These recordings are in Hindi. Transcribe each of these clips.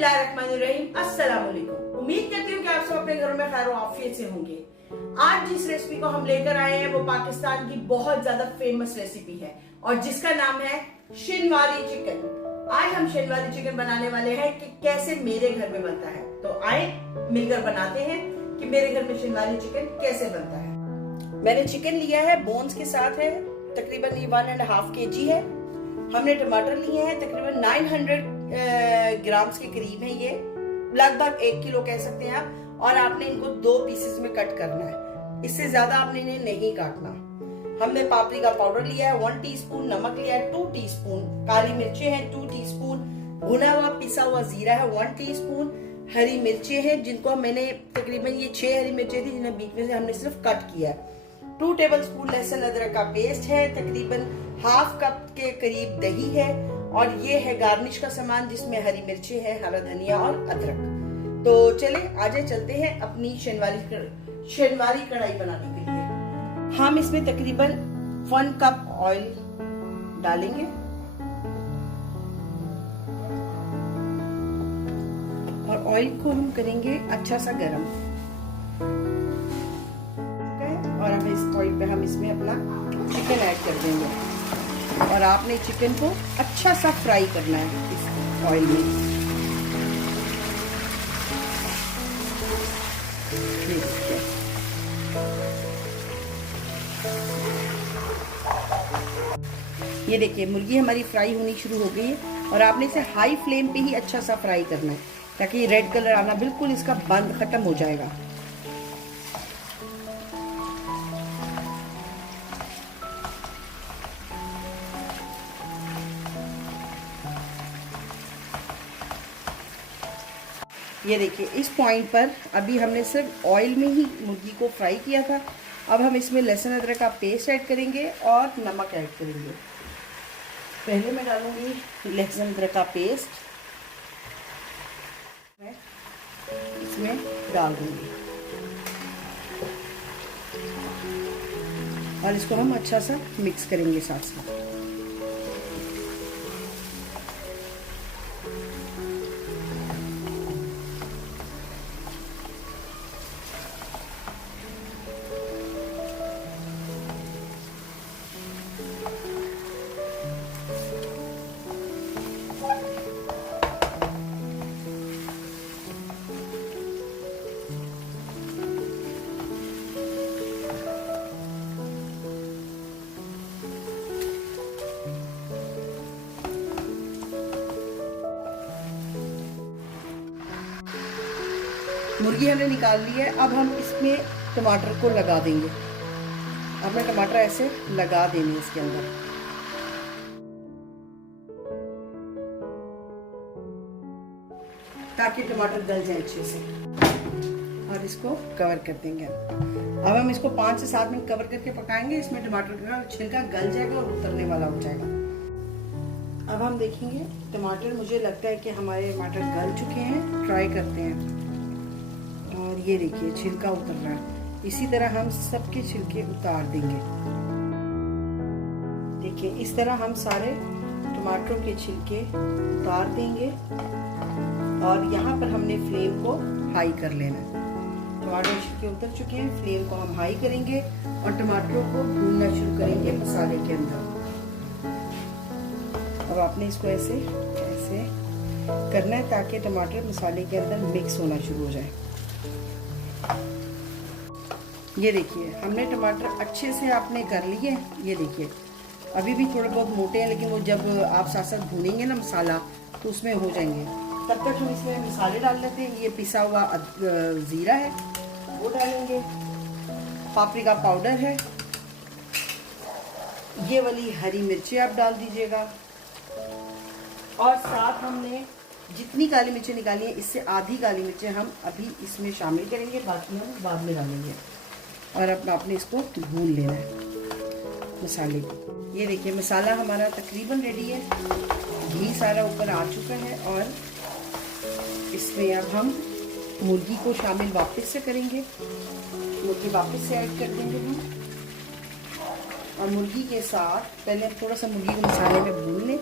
बिस्मिल्लाहिर्रहमानिर्रहीम। अस्सलाम वालेकुम। उम्मीद करती हूँ कि आप सब अपने घरों में खैर आफियत से होंगे। आज जिस रेसिपी को हम लेकर आए हैं वो पाकिस्तान की बहुत ज्यादा फेमस रेसिपी है और जिसका नाम है शिनवारी चिकन। आज हम शिनवारी चिकन बनाने वाले हैं कि कैसे मेरे घर में बनता है। तो आए मिलकर बनाते हैं कि मेरे घर में शिनवारी चिकन कैसे बनता है। मैंने चिकन लिया है, बोन्स के साथ है, तकरीबन 1.5 kg है। हमने टमाटर लिए हैं तकरीबन 900 ग्राम्स के करीब है, ये लगभग 1 किलो कह सकते हैं आप। और आपने इनको 2 पीसेस में कट करना है, इससे ज्यादा आपने इन्हें नहीं काटना। हमने पापरिका पाउडर लिया है 1 टीस्पून, नमक लिया है 2 टीस्पून, काली मिर्चें हैं 2 टीस्पून, भुना हुआ पिसा हुआ जीरा है 1 टीस्पून, हरी मिर्चें हैं जिनको मैंने तकरीबन ये 6 हरी मिर्चें थी जिन्हें बीच में से हमने सिर्फ कट किया है। 2 टेबलस्पून लहसुन अदरक का पेस्ट है, तकरीबन ½ कप के करीब दही है और ये है गार्निश का सामान जिसमें हरी मिर्चें हैं, हरा धनिया और अदरक। तो चले आजे चलते हैं अपनी शिनवारी कढ़ाई बनाने के लिए। हम इसमें तकरीबन 1 कप ऑयल डालेंगे और ऑयल को हम करेंगे अच्छा सा गरम। और अब इस ऑयल पे हम इसमें अपना चिकन ऐड कर देंगे और आपने चिकन को अच्छा सा फ्राई करना है इस ऑयल में। ये देखिए मुर्गी हमारी फ्राई होनी शुरू हो गई है और आपने इसे हाई फ्लेम पे ही अच्छा सा फ्राई करना है ताकि रेड कलर आना बिल्कुल इसका बंद खत्म हो जाएगा। ये देखिए इस पॉइंट पर अभी हमने सिर्फ ऑयल में ही मुर्गी को फ्राई किया था। अब हम इसमें लहसुन अदरक का पेस्ट ऐड करेंगे और नमक ऐड करेंगे। पहले मैं डालूंगी लहसुन अदरक का पेस्ट, मैं इसमें डाल दूंगी और इसको हम अच्छा सा मिक्स करेंगे साथ साथ। मुर्गी हमने निकाल ली है। अब हम इसमें टमाटर को लगा देंगे। हमने टमाटर ऐसे लगा देंगे इसके अंदर ताकि टमाटर गल जाए अच्छे से और इसको कवर कर देंगे। अब हम इसको 5 से 7 मिनट कवर करके पकाएंगे। इसमें टमाटर का छिलका गल जाएगा और उतरने वाला हो जाएगा। अब हम देखेंगे टमाटर, मुझे लगता है कि हमारे टमाटर गल चुके हैं। ट्राई करते हैं और ये देखिए छिलका उतर रहा है। इसी तरह हम सबके छिलके उतार देंगे। देखिए इस तरह हम सारे टमाटरों के छिलके उतार देंगे और यहाँ पर हमने फ्लेम को हाई कर लेना है। टमाटर के छिलके उतर चुके हैं, फ्लेम को हम हाई करेंगे और टमाटरों को भूनना शुरू करेंगे मसाले के अंदर। अब आपने इसको ऐसे ऐसे करना है ताकि टमाटर मसाले के अंदर मिक्स होना शुरू हो जाए। ये देखिए हमने टमाटर अच्छे से आपने कर लिए। ये देखिए अभी भी थोड़े बहुत मोटे हैं लेकिन वो जब आप साथ साथ भूनेंगे ना मसाला तो उसमें हो जाएंगे। तब तक हम इसमें मसाले डाल लेते हैं। ये पिसा हुआ जीरा है वो डालेंगे, पापरिका पाउडर है, ये वाली हरी मिर्ची आप डाल दीजिएगा और साथ हमने जितनी काली मिर्चें निकाली हैं इससे आधी काली मिर्चें हम अभी इसमें शामिल करेंगे, बाकी हम बाद में डालेंगे। और अब आपने इसको भून लेना है मसाले को। ये देखिए मसाला हमारा तकरीबन रेडी है, घी सारा ऊपर आ चुका है और इसमें अब हम मुर्गी को शामिल वापस से करेंगे। मुर्गी वापस से ऐड कर देंगे हम और मुर्गी के साथ पहले थोड़ा सा मुर्गी को मसाले में भून लें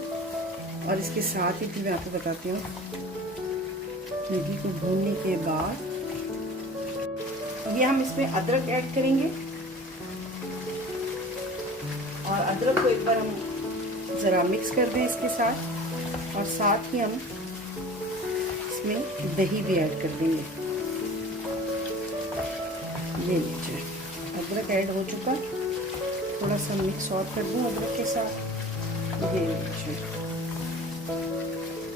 और इसके साथ ही फिर मैं आपको बताती हूँ मैगी को भूनने के बाद ये हम इसमें अदरक ऐड करेंगे और अदरक को एक बार हम ज़रा मिक्स कर दें इसके साथ, और साथ ही हम इसमें दही भी ऐड कर देंगे। ये लीजिए अदरक ऐड हो चुका, थोड़ा सा मिक्स और कर दूँ अदरक के साथ। ये लीजिए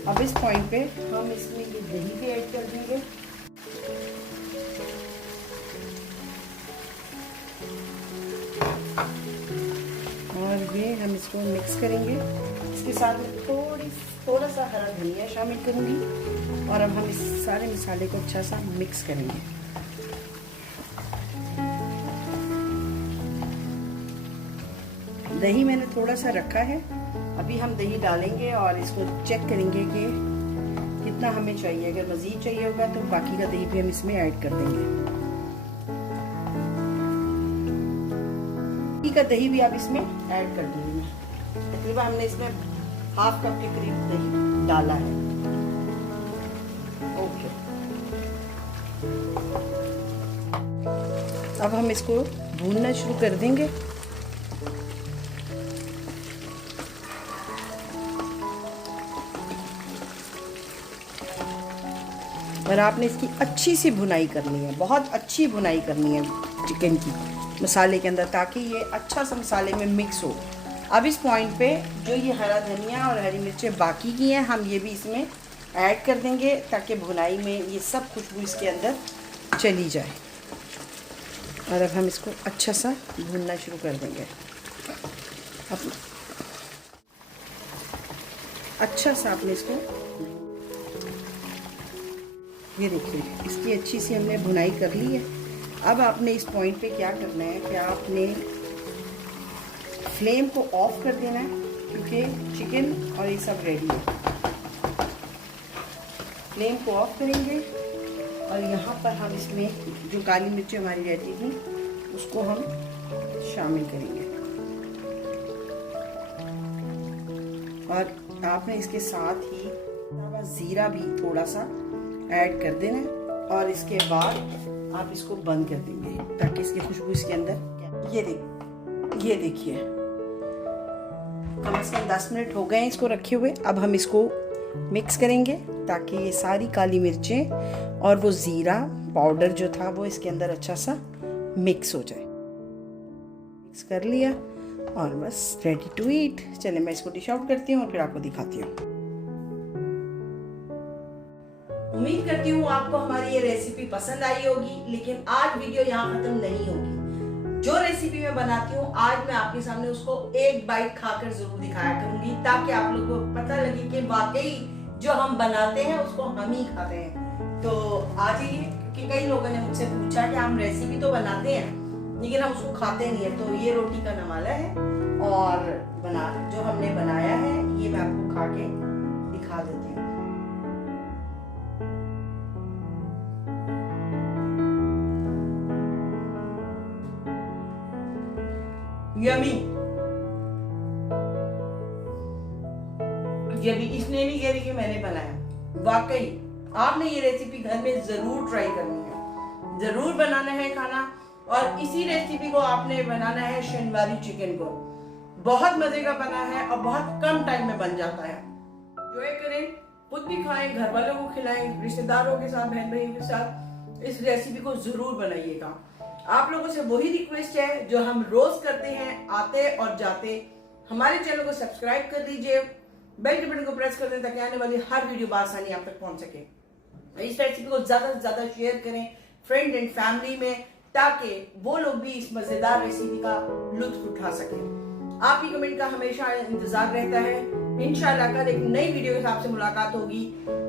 अब इस पॉइंट पे हम इसमें ये दही भी ऐड कर देंगे। और ये हम इसको मिक्स करेंगे। इसके साथ में थोड़ा सा हरा धनिया शामिल करूँगी और अब हम इस सारे मसाले को अच्छा सा मिक्स करेंगे। दही मैंने थोड़ा सा रखा है, अभी हम दही डालेंगे और इसको चेक करेंगे कि कितना हमें चाहिए। अगर मज़ीद चाहिए होगा तो बाकी का दही भी हम इसमें ऐड कर देंगे। का दही भी आप इसमें ऐड कर देंगे। तकरीबन हमने इसमें हाफ कप के करीब दही डाला है। ओके, अब हम इसको भूनना शुरू कर देंगे। और आपने इसकी अच्छी सी भुनाई करनी है, बहुत अच्छी भुनाई करनी है चिकन की मसाले के अंदर, ताकि ये अच्छा सा मसाले में मिक्स हो। अब इस पॉइंट पे जो ये हरा धनिया और हरी मिर्चें बाकी की हैं हम ये भी इसमें ऐड कर देंगे, ताकि भुनाई में ये सब खुशबू इसके अंदर चली जाए। और अब हम इसको अच्छा सा भूनना शुरू कर देंगे। अब अच्छा सा आपने इसको, ये देखिए इसकी अच्छी सी हमने भुनाई कर ली है। अब आपने इस पॉइंट पे क्या करना है कि आपने फ्लेम को ऑफ कर देना है, क्योंकि चिकन और ये सब रेडी है। फ्लेम को ऑफ करेंगे और यहाँ पर हम इसमें जो काली मिर्चें हमारी रहती थी उसको हम शामिल करेंगे। और आपने इसके साथ ही ज़ीरा भी थोड़ा सा ऐड कर देना है और इसके बाद आप इसको बंद कर देंगे ताकि इसकी खुशबू इसके अंदर। ये देखिए कम से कम 10 मिनट हो गए इसको रखे हुए। अब हम इसको मिक्स करेंगे ताकि ये सारी काली मिर्चें और वो ज़ीरा पाउडर जो था वो इसके अंदर अच्छा सा मिक्स हो जाए। मिक्स कर लिया और बस रेडी टू ईट। चलिए मैं इसको डिश आउट करती हूँ और फिर आपको दिखाती हूँ। उम्मीद करती हूँ आपको हमारी ये रेसिपी पसंद आई होगी, लेकिन आज वीडियो यहाँ खत्म नहीं होगी। जो रेसिपी मैं बनाती हूँ आज मैं आपके सामने उसको एक बाइट खाकर जरूर दिखाया करूंगी, ताकि आप लोगों को पता लगे कि वाकई जो हम बनाते हैं उसको हम ही खाते हैं। तो आज ही कि कई लोगों ने मुझसे पूछा कि हम रेसिपी तो बनाते हैं लेकिन हम उसको खाते नहीं है, तो ये रोटी का नवाला है और जो हमने बनाया है ये मैं आपको खा के दिखा देती हूँ। यमी, ये भी इसने नहीं कह रही कि मैंने बनाया। वाकई आपने ये रेसिपी घर में जरूर ट्राई करनी है, जरूर बनाना है खाना। और इसी रेसिपी को आपने बनाना है शनिवारी चिकन को। बहुत मजे का बना है और बहुत कम टाइम में बन जाता है। एंजॉय करें, खुद भी खाएं, घर वालों को खिलाएं, रिश्तेदारों के साथ, बहन भाइयों के साथ इस रेसिपी को जरूर बनाइएगा। आप लोगों से वही रिक्वेस्ट है जो हम रोज करते हैं, आते और जाते। हमारे चैनल को सब्सक्राइब कर दीजिए, बेल के बटन को प्रेस कर दें ताकि आने वाली हर वीडियो बासानी आप तक पहुंच सके। इस रेसिपी को ज्यादा से ज्यादा शेयर करें फ्रेंड एंड फैमिली में, ताकि वो लोग भी इस मजेदार रेसिपी का लुत्फ उठा सकें। आपकी कमेंट का हमेशा इंतजार रहता है। इंशाल्लाह कल एक नई वीडियो के साथ से मुलाकात होगी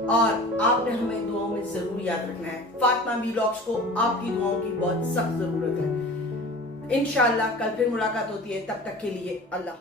और आपने हमें दुआओं में जरूर याद रखना है। फातिमा व्लॉग्स को आपकी दुआओं की बहुत सख्त जरूरत है। इंशाल्लाह कल फिर मुलाकात होती है, तब तक के लिए अल्लाह।